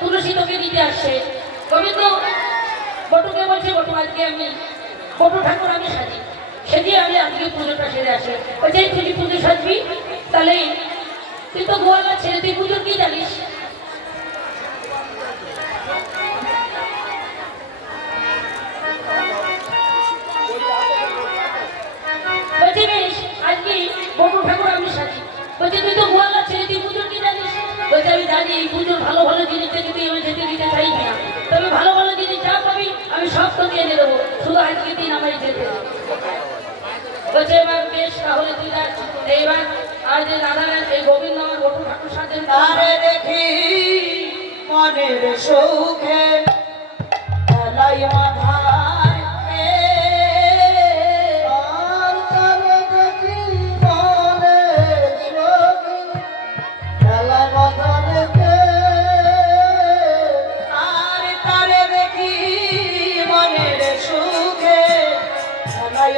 তুলসী তোকে দিতে আসছে গোবিন্দ বটুকে বলছে বটু আজকে আমি বটু ঠাকুর আমি সাজি সেদিয়ে আমি আজকে পুজোটা সেরে আসি বলছে তুই পুজো সাজবি তাহলে তুই তো গোয়ালা ছেড়ে তুই পুজোর কি জানিস বলছে বেশ আজকে বটু ঠাকুর আমি সাজি বলছে তুই তো গোয়ালা ছেড়ে তুই পুজোর কি জানিস বলছে আমি জানি এই পুজোর ভালো ভালো জিনিস থেকে তুই আমি যেতে দিতে চাই না তবে ভালো ভালো জিনিস যা পাবি আমি সব তোকে এনে দেবো শুধু আজকে দিন আমায় যেতে বলছে এবার বেশ তাহলে তুই যাস এইবার আর যে দাদা এই গোবিন্দ আমার বটু ঠাকুর সাথে তারে দেখি মনের সুখে লাই মাথায় আর তারে দেখি মনের সুখে লাই মাথায় আর তারে দেখি মনের সুখে লাই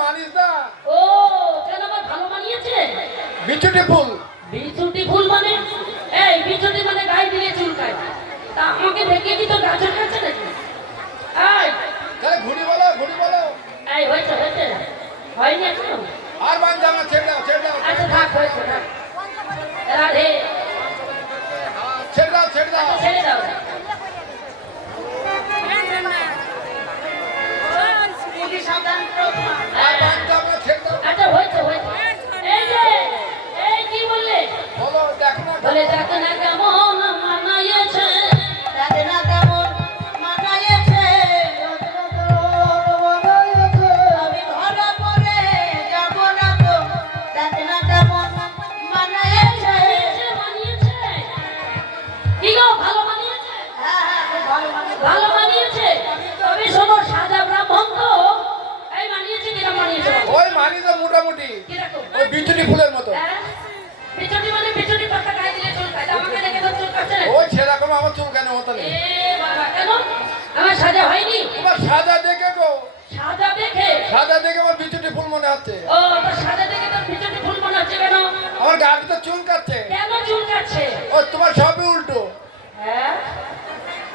মানিস না ও কেন আমার ভালো মানিয়েছে? বিচুটি ফুল। বিছুটি ফুল মানে? এই বিছুটি মানে গায়ে দিলে চুলকায়। তা আমাকে দেখিয়ে দিত গাছের কাছে নাকি? এই তাহলে ঘুড়ি বলো, ঘুড়ি বলো। এই হয়েছে হয়েছে হয়নি এখনো? আর বান্ধা না, ছেড়ে দাও, ছেড়ে দাও, আচ্ছা থাক হয়েছে থাক। রাধে ছেড়ে দাও, ছেড়ে দাও। ছেড়ে দাও। তুমি সাবধান করো তোমার। আর বান্ধা না, ছেড়ে দাও। আচ্ছা হয়েছে হয়েছে। এই যে এই কি বললে? বলো, দেখো না। বলে দেখো না কেমন মানাইয়েছে। রাধে না কেমন মানাইয়েছে, আমি ধরা পড়ে যাব না তো। রাধে না কেমন মানাইয়েছে। মানিয়েছে, মানিয়েছে। কি গো ভালো মানিয়েছে? হ্যাঁ হ্যাঁ, খুব ভালো মানিয়েছে। ভালো মানিয়েছে। তবে শোনো সাজা ব্রাহ্মণ তো এই মানিয়েছে কিনা মানিয়েছে বলো? ওই মানিস না মোটামুটি, কিরকম? ওই বিচুটি ফুলের মতো। হ্যাঁ? বিচুটি মানে বিচুটি পাতা গায়ে দিলে চুলকায়। তা আমাকে দেখে তো চুলকাচ্ছে না? ওই সেরকম আমার চুল কেন হতো নেই। এ বাবা কেন? আমার সাজা হয়নি? তোমার সাজা দেখে গো, সাজা দেখে? সাজা দেখে আমার বিচুটি ফুল মনে হচ্ছে। ও তো সাজা দেখে তো বিচুটি ফুল মনে হচ্ছে কেন? আমার গাড়ি তো চুল কাচ্ছে। কেন চুলকাচ্ছে? ও তোমার সবই উল্টো। হ্যাঁ?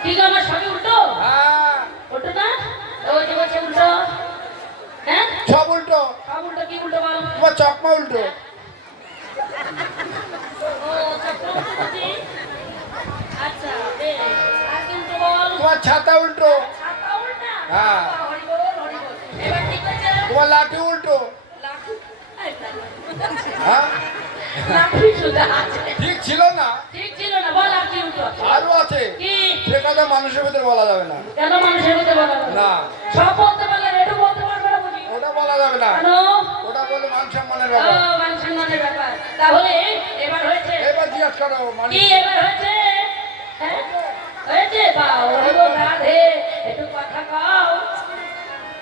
কি গো আমার সবই উল্টো? হ্যাঁ, উল্টো না? ওই যে বলছে উল্টো। হ্যাঁ? সব উল্টো। সব উল্টো কি উল্টো বল? তোমার চকমা উল্টো। ও চক্রবর্তী। আচ্ছা বেশ। আর কি উল্টো বল? তোমার ছাতা উল্টো। ছাতা উল্টা? হ্যাঁ। হরি বল, হরি বল। এবার ঠিক আছে? তোমার লাঠি উল্টো। লাঠি? এই হ্যাঁ, লাঠি শুধু আছে। ঠিক ছিল না, ঠিক ছিল না, বল আর কি উল্টো আছে? আরো আছে। কি? সে কথা মানুষের ভিতরে বলা যাবে না। কেন মানুষের মধ্যে বলা যাবে না? না, সব বলতে পারলে একটু বলতে পারবে না বুঝি? ওটা বলা যাবে না। কেন? ওটা বলে মান সম্মানের ও, ব্যাপার। মান সম্মানের ব্যাপার। তাহলে এবার হয়েছে? এবার জিজ্ঞাস করো মানুষ। কি এবার হয়েছে? হ্যাঁ? হয়েছে? বাহ, ওরে গো রাধে, একটু কথা কও।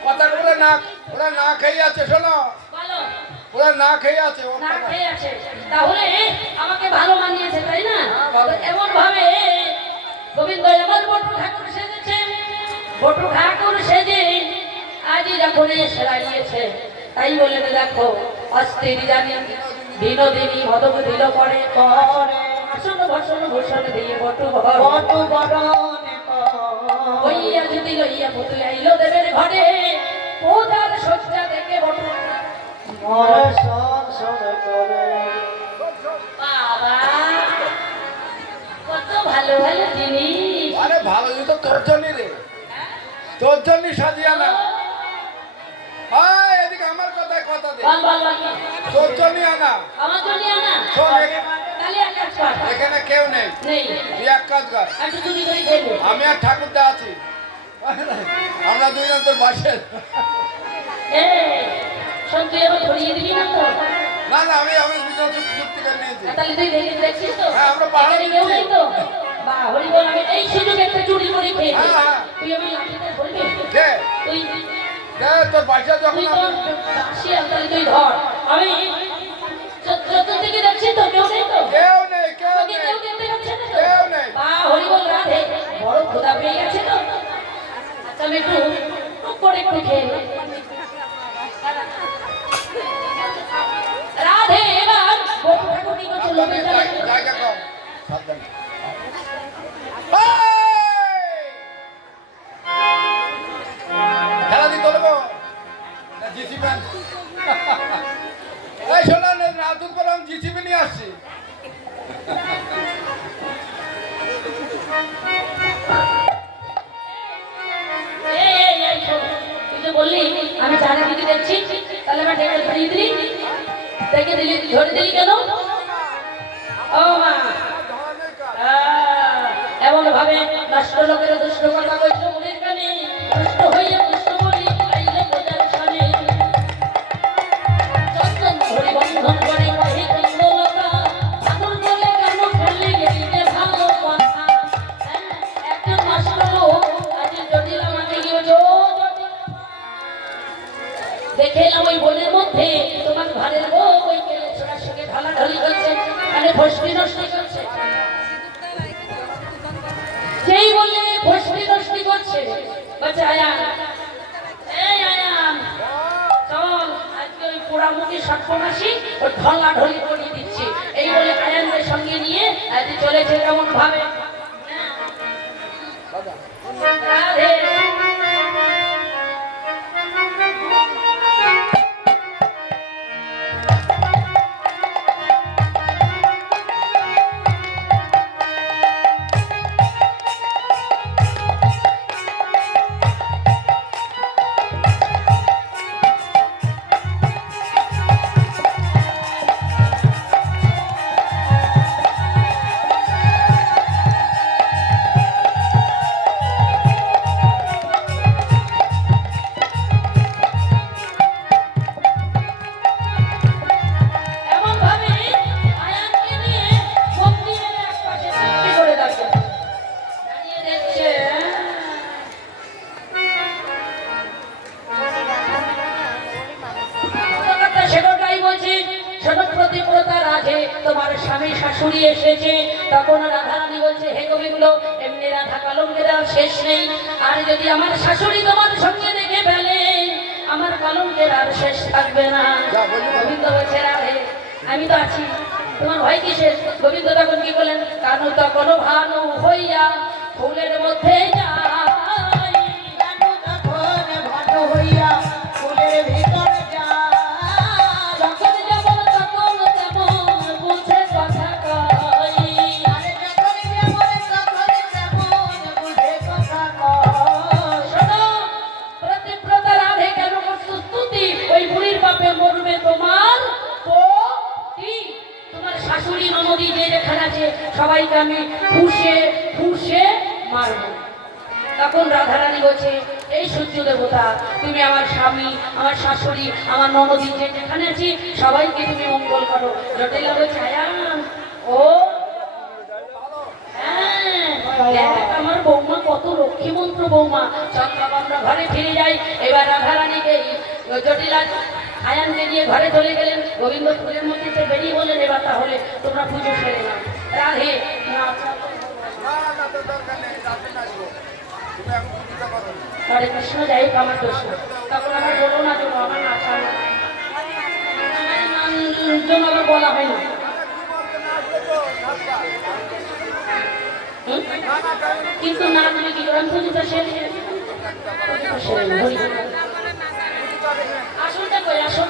কথা বলে না, ওরা না খেয়ে আছে। শোনো, বলো, ওরা না খেয়ে আছে। ওর না কথা। খেয়ে আছে। তাহলে আমাকে ভালো মানিয়েছে তাই না? হ্যাঁ, ভালো। তো এমন ভাবে গোবিন্দ এমন বটু ঠাকুর সেজেছে, বটু ঠাকুর সেজে আজই যখন এসে দাঁড়িয়েছে, তাই বলে দেখো অস্থির জানি বিনোদিনী হদব দিল পরে করে আসন ভসন ভূষণ দিয়ে বটু ঘর কত বরণে হইয়া যদি লইয়া পুতুল আইলো দেবের ঘরে পূজার সজ্জা দেখে বটু মরে সংসার করে। বাবা কত ভালো ভালো জিনিস। আরে ভালো, এই তো তোর জন্যই রে, তোর জন্যই সাজিয়া না। এদিকে আমার কথায় কথা দে। বল বল বল তোর জন্যই আনা। আমার জন্য আনা? শোন, তাহলে এক কাজ কর। এখানে কেউ নেই, নেই তুই এক কাজ কর। একটু চুরি করে খেলবো। আমি আর ঠাকুরদা আছি, আমরা দুইজন তোর বাসের। সব তুই আবার ধরিয়ে দিবি না তো? না না, আমি দুজন যুক্তি করে নিয়েছি। তাহলে তুই দেখছিস তো? হ্যাঁ, আমরা পাহাড়ে এখানে কেউ দিচ্ছি। নেই তো? বা হরি বল, আমি এই সুযোগে একটা চুরি করে খেয়ে হ্যাঁ, হ্যাঁ। তুই আমি লাঠিতে ধরবি? কে তুই কে তোর বাসা যখন তুই তোর বাসি তাহলে তুই ধর। আমি চতুর্দিকে দেখছি তো কেউ নেই তো? কেউ নেই, কেউ আমাকে নেই, কেউ দেখতে পাচ্ছে না তো? কেউ নেই। বা হরি বল রাধে, বড় ক্ষুধা পেয়ে গেছে তো? আচ্ছা আমি একটু টুক করে একটু খেয়ে নিই। রাধে এবার বটু ঠাকুর কি করছে? লোকের জ্বালায়- জায়গা কম, সাবধান। খেলা দিতে হলো না, জিসিবি আনছি। এই শোনো, রাতুল পর আমি জিসিবি নিয়ে আসছি। এই, শোন, তুই যে বললি আমি জানা দিদি দেখছি, তাহলে আমার ডেকে ধরিয়ে দিলি, ডেকে দিলি, ধরে দিলি কেন? ও মা, এমন ভাবে নষ্ট লোকের দুষ্ট কথা কইছ মনের কানে, দুষ্ট হইয়া দুষ্ট বলি আইলে বোঝার সামনে চন্দন ধরে বন্ধন করে কহে কুন্দলতা আদর বলে কেন ফেললে গেলিতে ভালো কথা। একজন নষ্ট লোক আজ জটিল আমাকে গিয়ে দেখে এলাম ওই বনের মধ্যে তোমার ঘরের বউ ওই কেলে ছোড়ার সঙ্গে ঢলাঢলি করছে, মানে ফসলি নষ্ট করছে। যেই বললে ফসলি পোড়ামুখী সর্বনাশী ও ঢলা ঢলি করিয়ে দিচ্ছি। এই বলে আয়ানকে সঙ্গে নিয়ে চলেছে কেমন ভাবে। রাধে এমন ভাবে আয়ানকে নিয়ে মন্দিরের একপাশে চুপটি করে দাঁড়িয়ে দাঁড়িয়ে দেখছে। কথা সেটাই বলছি, শোনো প্রতিব্রতা রাধে, তোমার স্বামী শাশুড়ি এসেছে। তখন রাধারানী বলছে, হে কবিগুলো, এমনি রাধা কলঙ্কের আর শেষ নেই। আর যদি আমার শাশুড়ি তোমার সঙ্গে দেখে ফেলে, আমার কলঙ্কের আর শেষ থাকবে না। গোবিন্দ বলছে, রাধে আমি তো আছি, তোমার ভয় কিসের? গোবিন্দ তখন কি বলেন, কানু তখন ভানু হইয়া ফুলের মধ্যে যায়। কানু তখন ভানু হইয়া ফুলের ভিতর যায়। যখন যেমন তখন তেমন বুঝে কথা কয়। আরে যখন যেমন তখন তেমন বুঝে কথা কয়। শোনো, প্রতিব্রতা রাধে কেন করছো স্তুতি? ওই বুড়ির পাপে মরবে তোমার পতি। তোমার শাশুড়ি ননদি যে যেখানে আছে সবাইকে আমি ফুসে ফুসে মারবো। তখন রাধারানী বলছে, এই সূর্য দেবতা, তুমি আমার স্বামী, আমার শাশুড়ি, আমার ননদি যে যেখানে আছি সবাইকে তুমি মঙ্গল করো। জটিলা বলছে, আয়ান ও হ্যাঁ, দেখ আমার বৌমা কত লক্ষ্মীমন্ত্র বৌমা। চল বাবা আমরা ঘরে ফিরে যাই। এবার রাধারানীকে জটিলা আয়ানকে নিয়ে ঘরে চলে গেলেন। গোবিন্দ ফুলের মধ্যে থেকে বেরিয়ে বললেন, এবার তাহলে তোমরা পুজো সেরে নাও। রাধে না না তো দরকার নেই, রাতে নাচবো। তুমি এখন পুজোটা করো। হরে কৃষ্ণ, যাই হোক আমার দোষ না। তখন আমার বলো না জন্য আমার নাচা জন্য আবার বলা হয় না। হুম? কিন্তু না তুমি কি করেন পুজোটা সেরে আসলটা কই আসল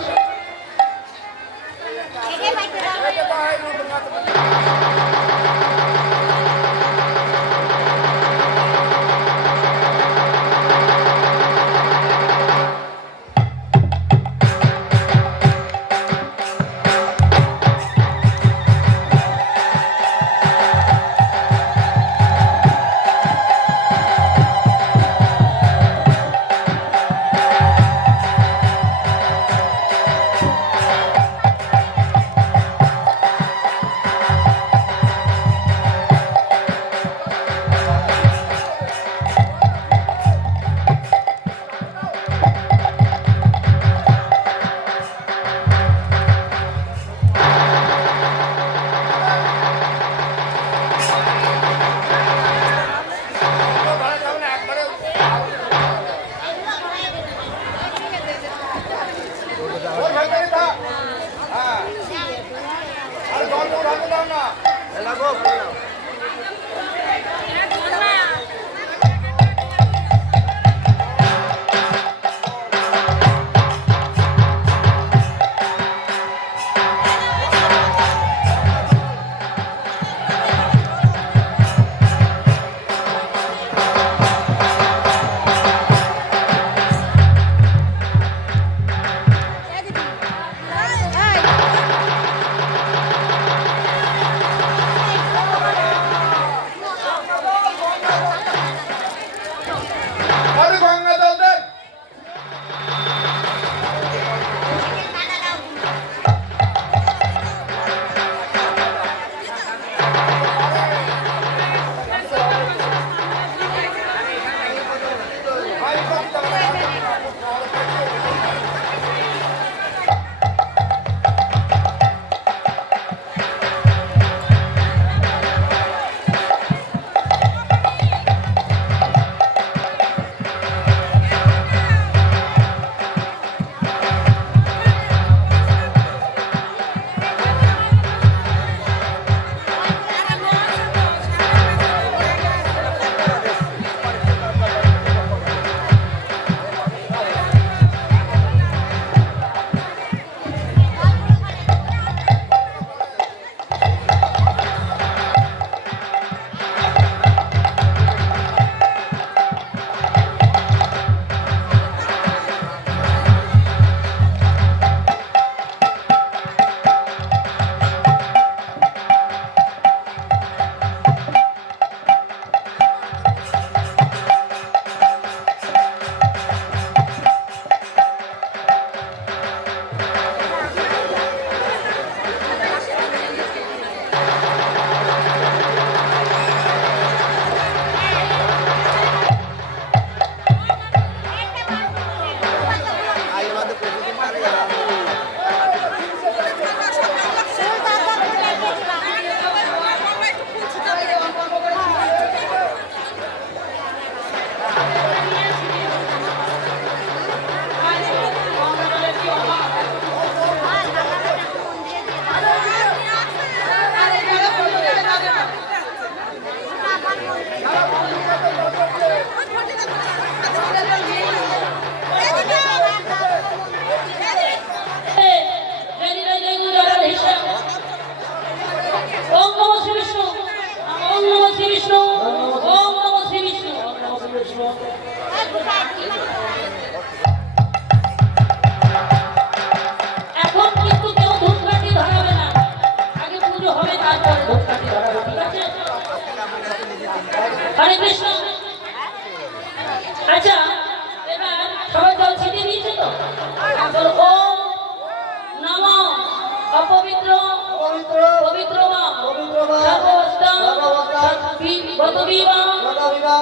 যতবিবা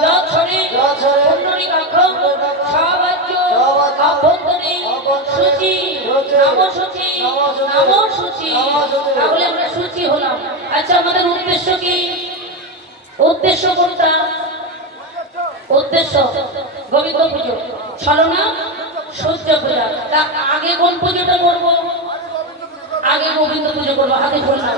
যৎসরে পুণ্ডরীকাক্ষ সবাচ্য অভ্যন্তরে সূচি নমসূচি নমসূচি। তাহলে আমরা সূচি হলাম। আচ্ছা আমাদের উদ্দেশ্য কি? উদ্দেশ্য কোনটা? উদ্দেশ্য গোবিন্দ পুজো, ছলনা সূর্য পূজা। তা আগে কোন পুজোটা করবো? আগে গোবিন্দ পুজো করবো। হাতে বললাম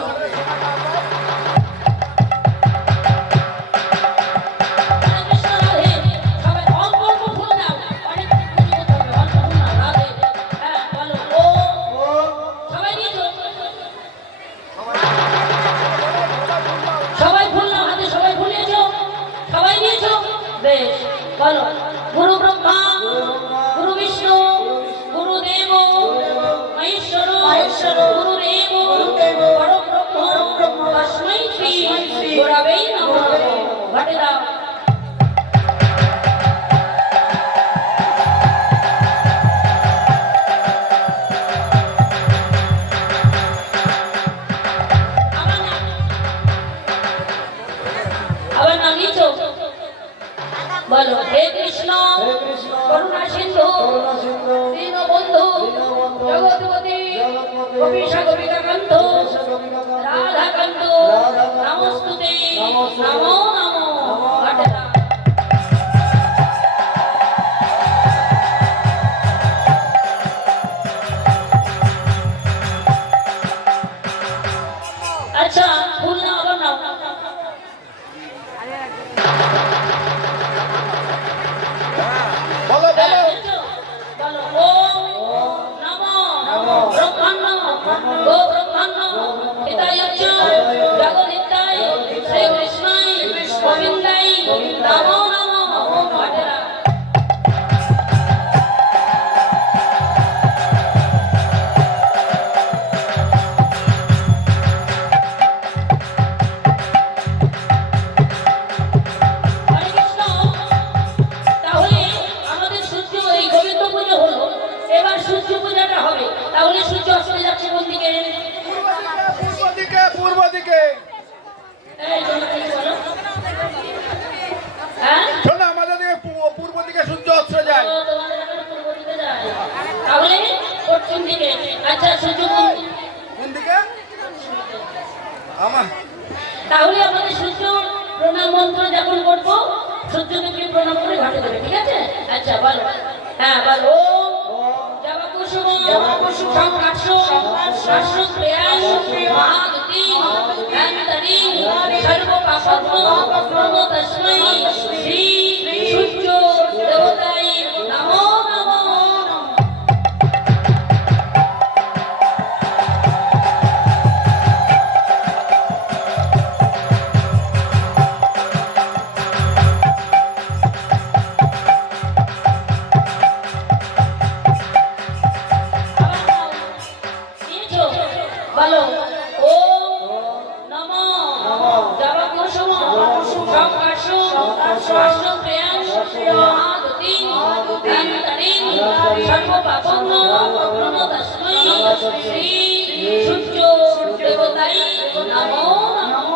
বলো গুরু ব্রহ্মা গুরু বিষ্ণু গুরুদেব মহেশ্বর গুরুদেব পরব্রহ্ম তস্मै শ্রী গুরবে নমঃ। ঘটেরা আবার নাম নিচো বলো হে কৃষ্ণ করুণা সিন্ধু দীনবন্ধু জগৎপতি গোপীশা গোপিকাকান্ত রাধাকান্ত নমস্তুতে নমো নমো। ঘটেরা আচ্ছা ফুল নাও আবার নাও। বলো বলো বলো ওম নমো ব্রহ্মণ্য গো ব্রহ্মণ্য হিতায়চ জগদ্ধিতায় শ্রী কৃষ্ণায় গোবিন্দায় নমো নমো। ঘটেরা হরে কৃষ্ণ। তাহলে আমাদের সূর্য এই গোবিন্দ পুজো হলো, এবার সূর্য পূজাটা হবে। তাহলে সূর্য অস্ত যাচ্ছে কোন দিকে? পূর্ব দিকে পূর্ব দিকে। এই জন্য কি বলো? হ্যাঁ শোনো আমাদের দিকে পূর্ব দিকে সূর্য অস্ত যায়। তো তোমাদের এখানে পূর্ব দিকে যায়, তাহলে পশ্চিম দিকে। আচ্ছা সূর্য কোন দিকে? আমার তাহলে আমাদের সূর্য প্রণাম মন্ত্র যখন করবো সূর্যদেবকে প্রণাম করে ঘাটে দেবে, ঠিক আছে? আচ্ছা বলো। হ্যাঁ বলো জবা কুসুম সংঘর্ষ শাস্ত্র প্রেয়াস মহাগতি ধ্যানতরি সর্ব পাপগ্ন নমো তস্मै শ্রী সূর্য দেবতায় নমো নমো। বলো ওম নমো জবা কুসুম সংঘর্ষ শাস্ত্র প্রেয়াস মহাগতি ধ্যানতরি সর্ব পাপগ্ন নমো তস্मै শ্রী সূর্য দেবতায় নমো নমো।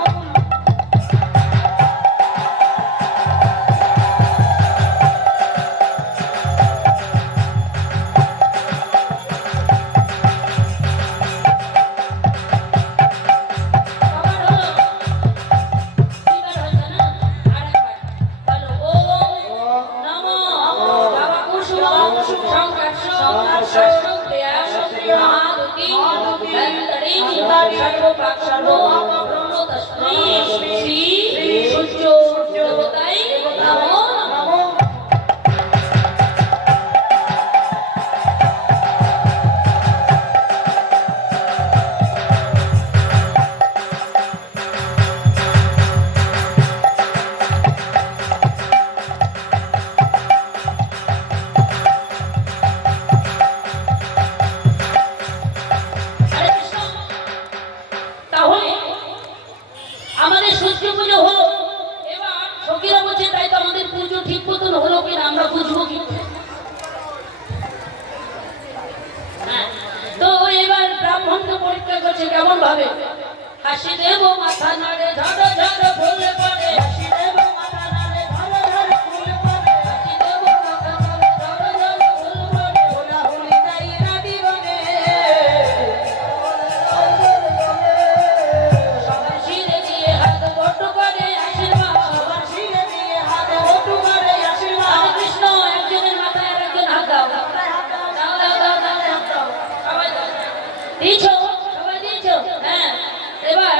আমাদের সূর্য পুজো হলো, এবার সখীরা বলছে তাই তো আমাদের পুজো ঠিক মতন হলো কিনা আমরা বুঝবো কি? হ্যাঁ, তো এবার ব্রাহ্মণকে পরীক্ষা করছে কেমন ভাবে। হাসি দেব মাথা নাড়ে ঝড় ঝড় বললে পরে হাসি দেব দিয়েছো সবাই দিয়েছো হ্যাঁ এবার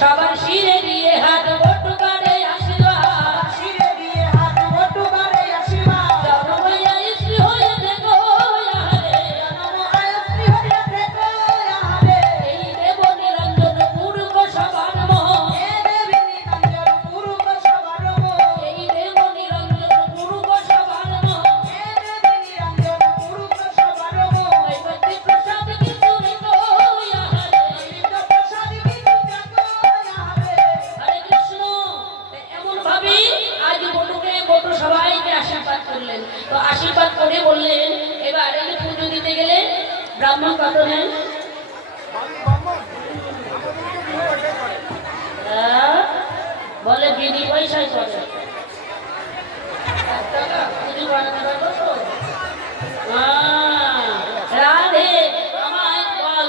সবার শিরে দিয়ে হাত বটু করে আশীর্বাদ শিরে দিয়ে হাত বটু করে আশীর্বাদ জনময়া স্ত্রী হয়ে দেখো আহারে জনময় স্ত্রী হয়ে থেকো আহারে এই দেব নিরঞ্জন পুরুষ সবার মোহ এ দেবী নিরঞ্জন পুরুষ সবার মোহ এই দেব নিরঞ্জন পুরুষ সবার মোহ এ দেবী নিরঞ্জন পুরুষ সবার মোহ নৈবেদ্য প্রসাদ কিছু রেখো আহারে নিত্য প্রসাদ কিছু দেখো আহারে হরে কৃষ্ণ এমন ভাবে আজ বটু সবাইকে আশীর্বাদ করলেন তো আশীর্বাদ করে বললেন এবার এই যে পুজো দিতে গেলে ব্রাহ্মণ কত নেন বলে বিনি পয়সায় করে পুজো বানাতে পারবো তো? রাধে আমায় বল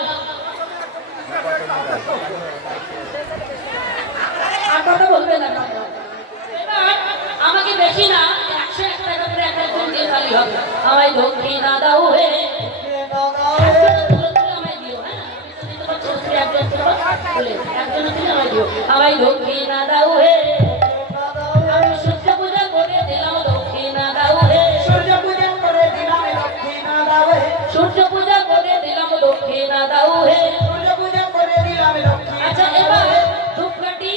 আর কথা বলবে না এবার আমাকে বেশি না 101 টাকা করে এক একজন দিয়ে খালি হবে আমায় দক্ষিণ না দাও হে আমায় দিও হ্যাঁ একজন দিলে আমায় দিও আমায় দক্ষিণ না দাও হে আমি সূর্য পূজা করে দিলাম দক্ষিণ না দাও হে সূর্য পূজা করে দিলাম দক্ষিণা দাও হে সূর্য পূজা করে দিলাম দক্ষিণ না দাও হে সূর্য পূজা করে দিলাম দক্ষিণা আচ্ছা এবার ধূপকাঠি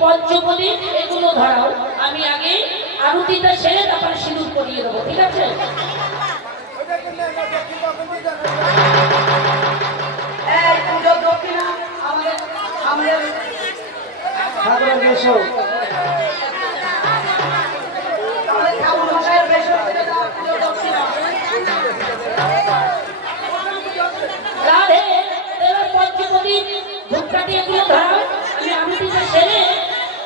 পঞ্চপ্রদীপ এগুলো ধরাও আমি আগে আরতিটা সেরে তারপরে সিঁদুর পরিয়ে দেবো ঠিক আছে এই পুজো দক্ষিণা আমাদের আমাদের ঠাকুরের বেশো আমাদের ঠাকুর মশাইয়ের বেশো করে দাও পুজো দক্ষিণা রাধে এবার পঞ্চপ্রদীপ ধূপকাঠি এগুলো ধরাও আমি আরতিটা সেরে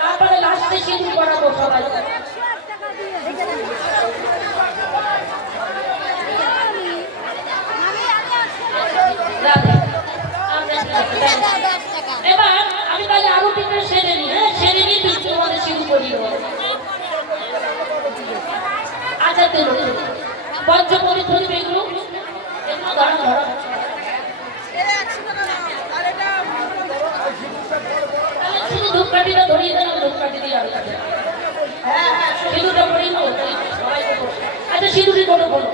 তারপরে লাস্টে সিঁদুর করাবো সবাই রাধে এবার আমি তাহলে আরতিটা সেরে নিই হ্যাঁ সেরে নিই তুই তোমাদের সিঁদুর করিয়ে দেবো আচ্ছা তুলো পঞ্চপ্রদীপ প্রদীপ এগুলো ধরো ধরো শুধু ধূপকাঠিটা ধরিয়ে দেন আমি ধূপকাঠি দিয়ে আমি সিঁদুরটা পরিয়ে দেবো আচ্ছা সিঁদুরই কোনো বলো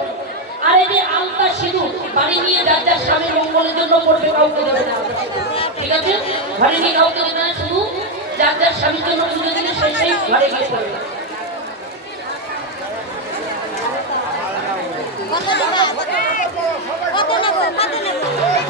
আর এই যে আলতা সিঁদুর বাড়ি নিয়ে যার যার স্বামীর মঙ্গলের জন্য পড়বে কাউকে দেবে না ঠিক আছে ঘরে নিয়ে কাউকে দেবে না শুধু যার যার স্বামীর জন্য পুজো দিলে সেই ঘরে গিয়ে পড়বে কত নেবো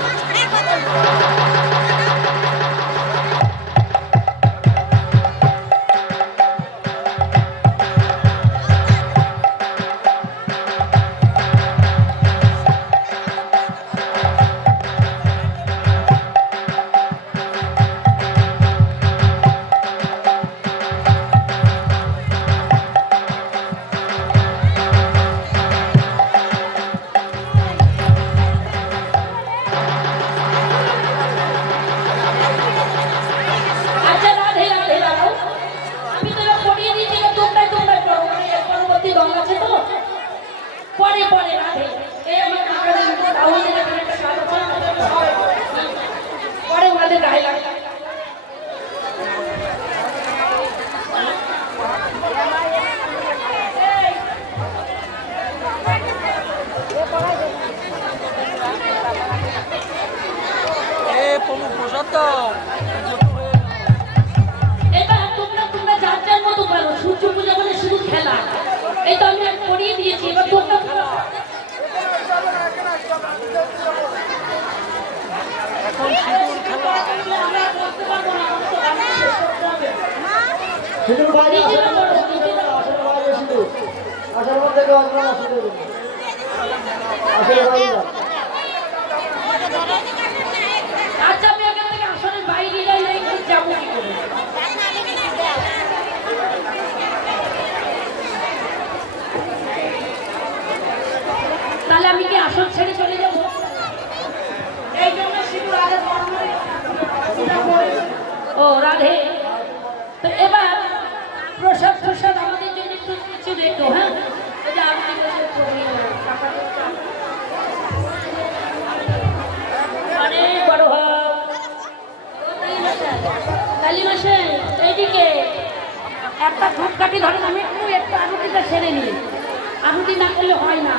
আচ্ছা রাধে রাধে দাঁড়াও আমি তো এবার পড়িয়ে দিয়েছি এবার তোমরাই পড়ো মানে এর পরবর্তী দল আছে তো পরে পরে রাধে এই আমার কাকাদের তাহলে একটা কাজ আছে পরে ওনাদের গায়ে লাগে এবার তোমরা যার যার মতো করো সূর্য পূজা মানে শুধু খেলা এই তো আমি পড়িয়ে দিয়েছি এবার তোমরা করো সিঁদুর বাইরে নিজেরা করো, নিজেরা করো। আসলে বাইরে সিঁদুর আসার মধ্যে কেউ আসবে না সিঁদুর আসলে বাইরে আচ্ছা আমি এখান থেকে আসলে বাইরে যাই যাবো কি করে তাহলে আমি কি আসর ছেড়ে চলে যাবো এই জন্য সিঁদুর আগে ও রাধে তো এবার প্রসাদ প্রসাদ আমাদের জন্য একটু কিছু দেখো হ্যাঁ এই যে আমি বসে ছবি টাকা একটা ধূপকাঠি ধরেন, আমি একটু আরতিটা সেরে নিই। আরতি না করলে হয় না।